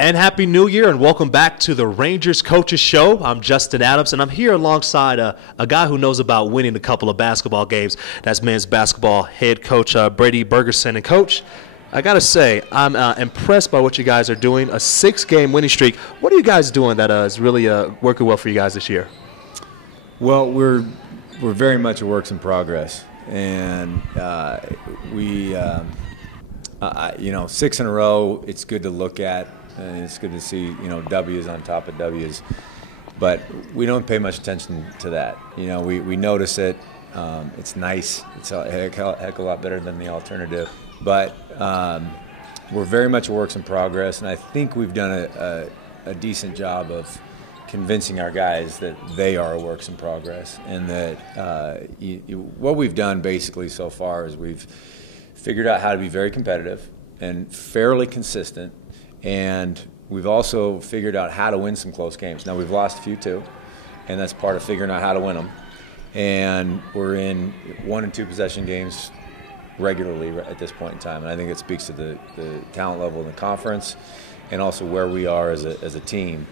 And Happy New Year, and welcome back to the Rangers Coaches Show. I'm Justin Adams, and I'm here alongside a guy who knows about winning a couple of basketball games. That's men's basketball head coach Brady Bergerson. And, Coach, I got to say, I'm impressed by what you guys are doing, a 6-game winning streak. What are you guys doing that is really working well for you guys this year? Well, we're very much a works in progress, and we 6 in a row. It's good to look at, and it's good to see W's on top of W's. But we don't pay much attention to that. We notice it. It's nice. It's a heck of a lot better than the alternative. But we're very much a works in progress, and I think we've done a decent job of convincing our guys that they are a works in progress, and that what we've done basically so far is we've figured out how to be very competitive and fairly consistent, and we've also figured out how to win some close games. Now, we've lost a few too, and that's part of figuring out how to win them. And we're in 1- and 2-possession games regularly at this point in time, and I think it speaks to the talent level in the conference and also where we are as a team.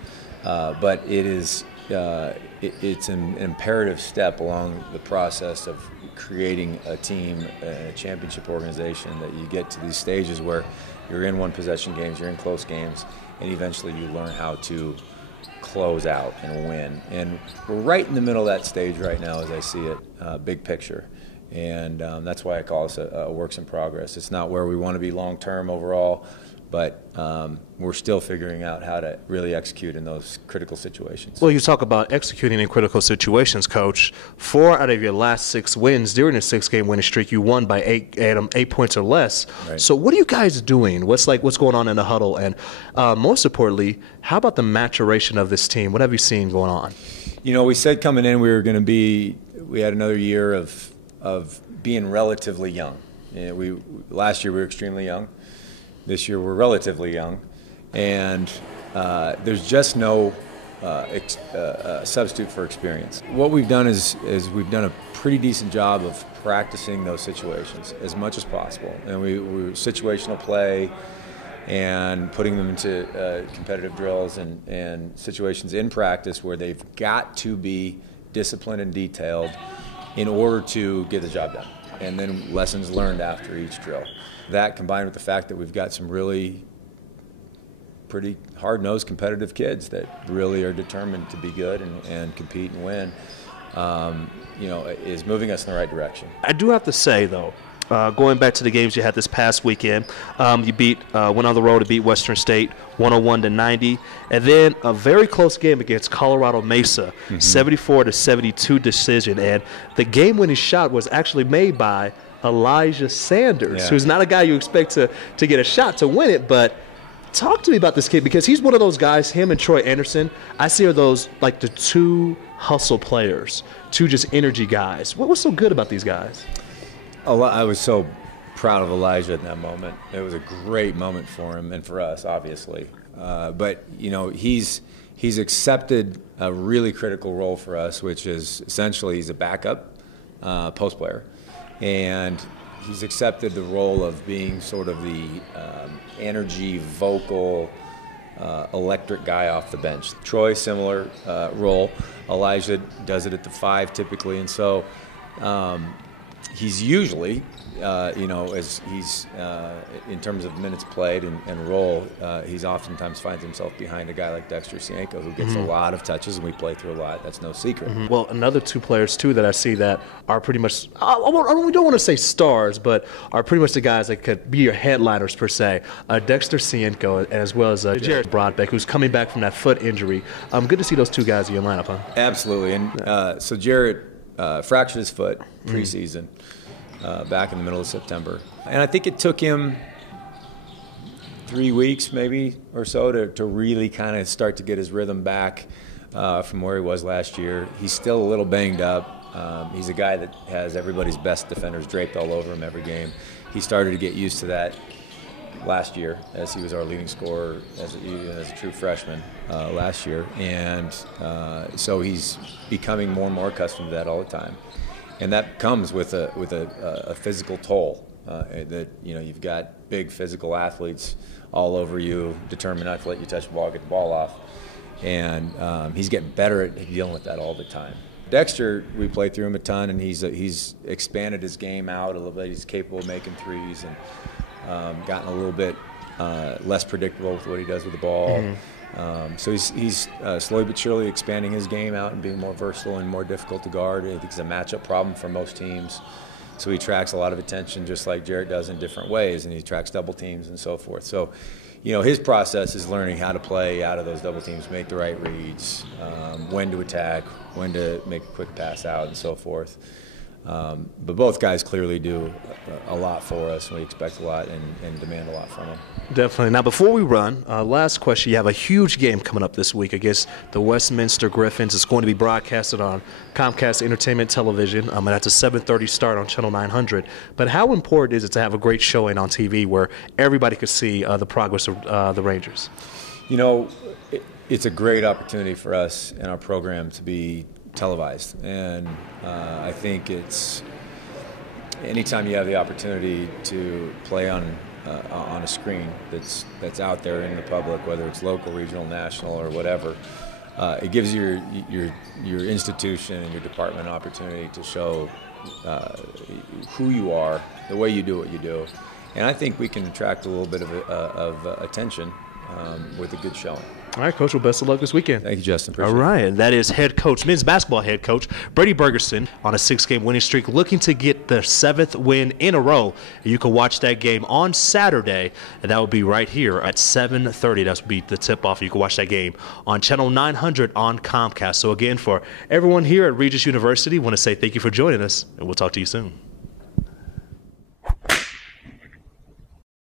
But it's an imperative step along the process of creating a team, a championship organization, that you get to these stages where you're in 1-possession games, you're in close games, and eventually you learn how to close out and win. And we're right in the middle of that stage right now, as I see it, big picture. And that's why I call this a works in progress. It's not where we want to be long term overall, but we're still figuring out how to really execute in those critical situations. Well, you talk about executing in critical situations, Coach. 4 out of your last 6 wins during a 6-game winning streak, you won by 8 points or less. Right. So what are you guys doing? What's going on in the huddle? And most importantly, how about the maturation of this team? What have you seen going on? We said coming in we had another year of being relatively young. Last year we were extremely young. This year we're relatively young, and there's just no substitute for experience. What we've done is we've done a pretty decent job of practicing those situations as much as possible, and we situational play and putting them into competitive drills and situations in practice where they've got to be disciplined and detailed in order to get the job done, and then lessons learned after each drill. That, combined with the fact that we've got some really pretty hard-nosed competitive kids that really are determined to be good and compete and win, is moving us in the right direction. I do have to say, though, going back to the games you had this past weekend, you went on the road to beat Western State 101-90, and then a very close game against Colorado Mesa, 74-72 decision. And the game-winning shot was actually made by Elijah Sanders, who's not a guy you expect to get a shot to win it. But talk to me about this kid, because he's one of those guys, him and Troy Anderson, I see are those like the 2 hustle players, 2 just energy guys. What was so good about these guys? I was so proud of Elijah in that moment. It was a great moment for him and for us, obviously. But he's accepted a really critical role for us, which is essentially he's a backup post player. And he's accepted the role of being sort of the energy, vocal, electric guy off the bench. Troy, similar role. Elijah does it at the 5 typically. And so he's usually, as he's in terms of minutes played and role, he's oftentimes finds himself behind a guy like Dexter Cienko, who gets a lot of touches, and we play through a lot. That's no secret. Well, another 2 players, too, that I see that are pretty much, we don't want to say stars, but are pretty much the guys that could be your headliners, per se. Dexter Cienko, as well as Jared Broadbeck, who's coming back from that foot injury. Good to see those 2 guys in your lineup, huh? Absolutely. And so Jared fractured his foot preseason. Back in the middle of September. And I think it took him 3 weeks maybe or so to really kind of start to get his rhythm back from where he was last year. He's still a little banged up. He's a guy that has everybody's best defenders draped all over him every game. He started to get used to that last year as he was our leading scorer as a true freshman last year. And so he's becoming more and more accustomed to that all the time. And that comes with a physical toll. that you've got big physical athletes all over you, determined not to let you touch the ball, get the ball off, and he's getting better at dealing with that all the time. Dexter, we play through him a ton, and he's expanded his game out a little bit. He's capable of making threes and gotten a little bit less predictable with what he does with the ball. So he's slowly but surely expanding his game out and being more versatile and more difficult to guard. I think it's a matchup problem for most teams. So he attracts a lot of attention just like Jarrett does in different ways, and he attracts double teams and so forth. So, his process is learning how to play out of those double teams, make the right reads, when to attack, when to make a quick pass out and so forth. But both guys clearly do a lot for us, and we expect a lot and demand a lot from them. Definitely. Now, before we run, last question. You have a huge game coming up this week against the Westminster Griffins. It's going to be broadcasted on Comcast Entertainment Television, and that's a 7:30 start on Channel 900. But how important is it to have a great showing on TV where everybody could see the progress of the Rangers? It's a great opportunity for us in our program to be televised, and I think it's anytime you have the opportunity to play on a screen that's out there in the public, whether it's local, regional, national, or whatever, it gives your institution and your department an opportunity to show who you are, the way you do what you do, and I think we can attract a little bit of attention with a good showing. All right, Coach. Well, best of luck this weekend. Thank you, Justin. Appreciate All right, and that is head coach, men's basketball head coach Brady Bergerson on a 6-game winning streak, looking to get the 7th win in a row. You can watch that game on Saturday, and that will be right here at 7:30. That will be the tip-off. You can watch that game on Channel 900 on Comcast. So again, for everyone here at Regis University, I want to say thank you for joining us, and we'll talk to you soon.